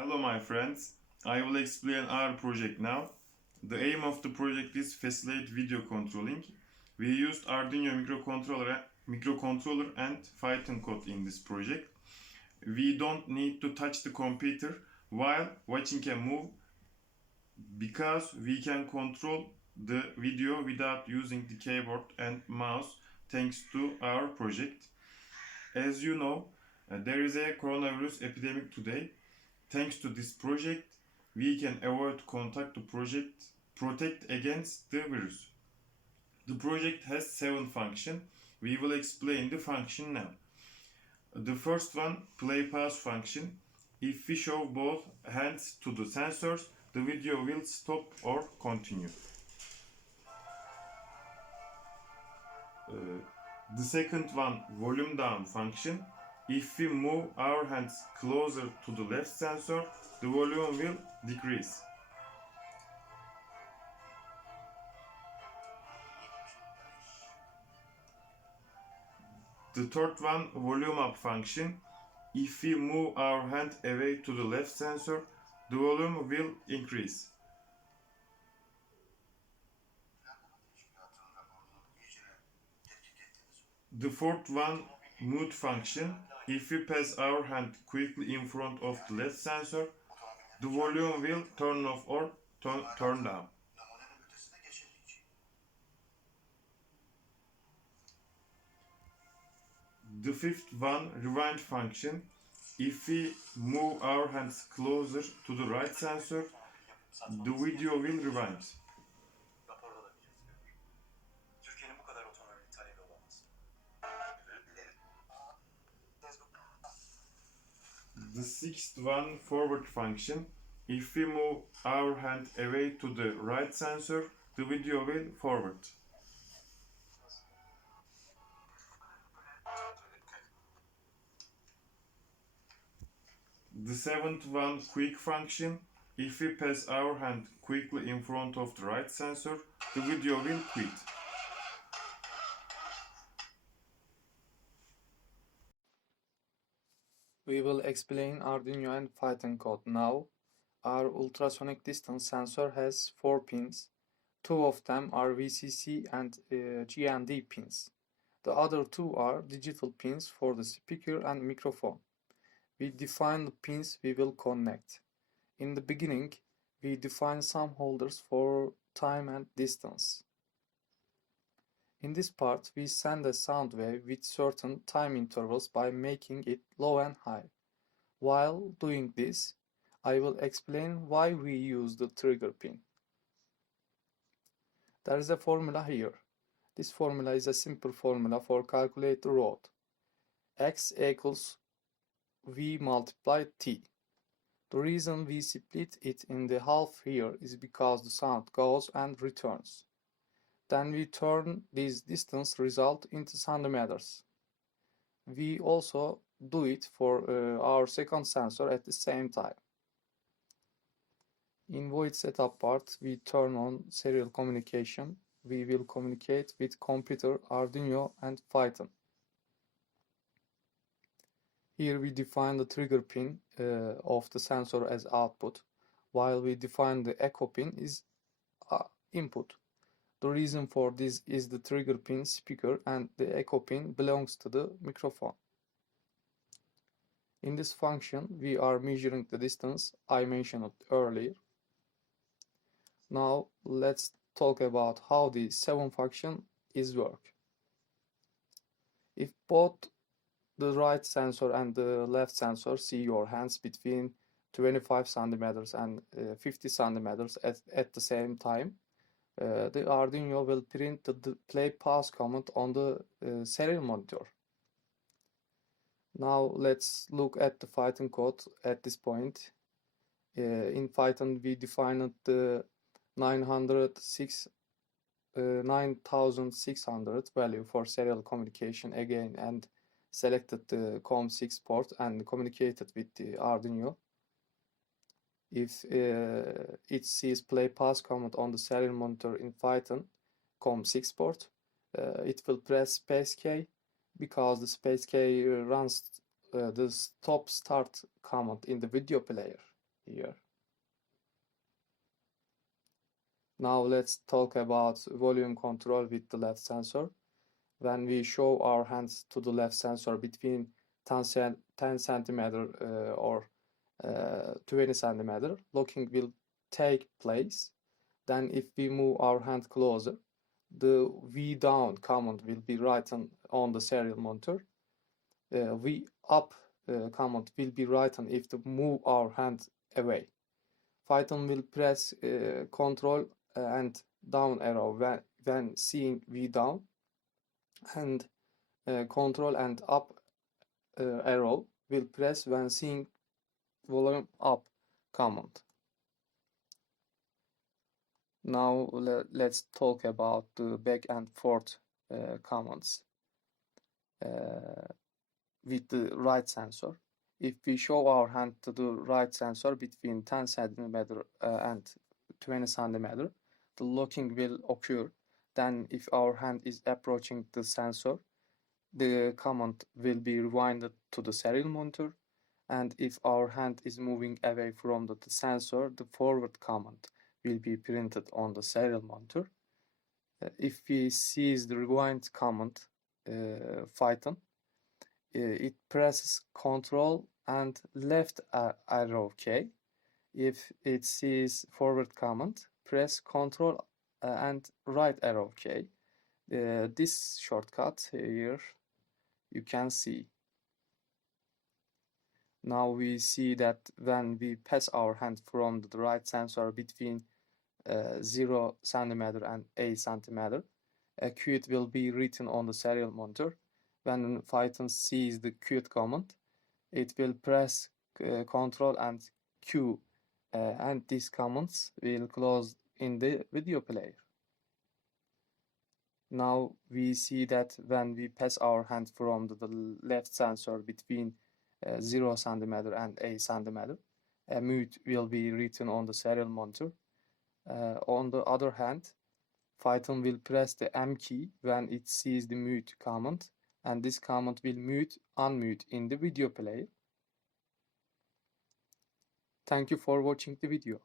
Hello my friends, I will explain our project now. The aim of the project is facilitate video controlling. We used Arduino microcontroller and Python code in this project. We don't need to touch the computer while watching a movie because we can control the video without using the keyboard and mouse thanks to our project. As you know, there is a coronavirus epidemic today. Thanks to this project, we can avoid contact to protect against the virus. The project has 7 functions. We will explain the function now. The first one, play pause function. If we show both hands to the sensors, the video will stop or continue. The second one, volume down function. If we move our hands closer to the left sensor, the volume will decrease. The third one, volume up function. If we move our hand away to the left sensor, the volume will increase. The fourth one, mute function. If we pass our hand quickly in front of the left sensor, the volume will turn off or turn down. The fifth one, rewind function. If we move our hands closer to the right sensor, the video will rewind. The sixth one, forward function. If we move our hand away to the right sensor, the video will forward. The seventh one, quick function. If we pass our hand quickly in front of the right sensor, the video will quit. We will explain Arduino and Python code now. Our ultrasonic distance sensor has 4 pins. 2 of them are VCC and GND pins. The other 2 are digital pins for the speaker and microphone. We define the pins we will connect. In the beginning, we define some holders for time and distance. In this part, we send a sound wave with certain time intervals by making it low and high. While doing this, I will explain why we use the trigger pin. There is a formula here. This formula is a simple formula for calculate the load. X equals V multiplied T. The reason we split it in the half here is because the sound goes and returns. Then we turn this distance result into centimeters. We also do it for our second sensor at the same time. In void setup part, we turn on serial communication. We will communicate with computer, Arduino and Python. Here we define the trigger pin of the sensor as output, while we define the echo pin is input. The reason for this is the trigger pin speaker and the echo pin belongs to the microphone. In this function, we are measuring the distance I mentioned earlier. Now let's talk about how the 7 function is work. If both the right sensor and the left sensor see your hands between 25 centimeters and 50 centimeters at the same time, the Arduino will print the play pause command on the serial monitor. Now let's look at the Python code at this point. In Python we defined the 9600 value for serial communication again and selected the COM6 port and communicated with the Arduino. If it sees play pause command on the serial monitor in Python COM6 port, it will press space key because the space key runs the stop start command in the video player. here. Now let's talk about volume control with the left sensor. When we show our hands to the left sensor between 10 centimeter or 20 centimeter, locking will take place. Then if we move our hand closer, the V down command will be written on the serial monitor. V up command will be written if to move our hand away. Python will press control and down arrow when seeing V down, and control and up arrow will press when seeing volume up command. Now let's talk about the back and forth commands with the right sensor. If we show our hand to the right sensor between 10 centimeter and 20 centimeter, the locking will occur. Then if our hand is approaching the sensor, the command will be rewinded to the serial monitor. And if our hand is moving away from the sensor, the forward command will be printed on the serial monitor. If we seize the rewind command, Python, it presses control and left arrow key. If it sees forward command, press control and right arrow key. This shortcut here you can see. Now we see that when we pass our hand from the right sensor between 0 centimeter and 8 centimeter, a quote will be written on the serial monitor. When Python sees the quote command, it will press Control and Q, and these commands will close in the video player. Now we see that when we pass our hand from the left sensor between 0 centimeter and 8 centimeter, a mute will be written on the serial monitor. On the other hand, Python will press the M key when it sees the mute command, and this command will unmute in the video player. Thank you for watching the video.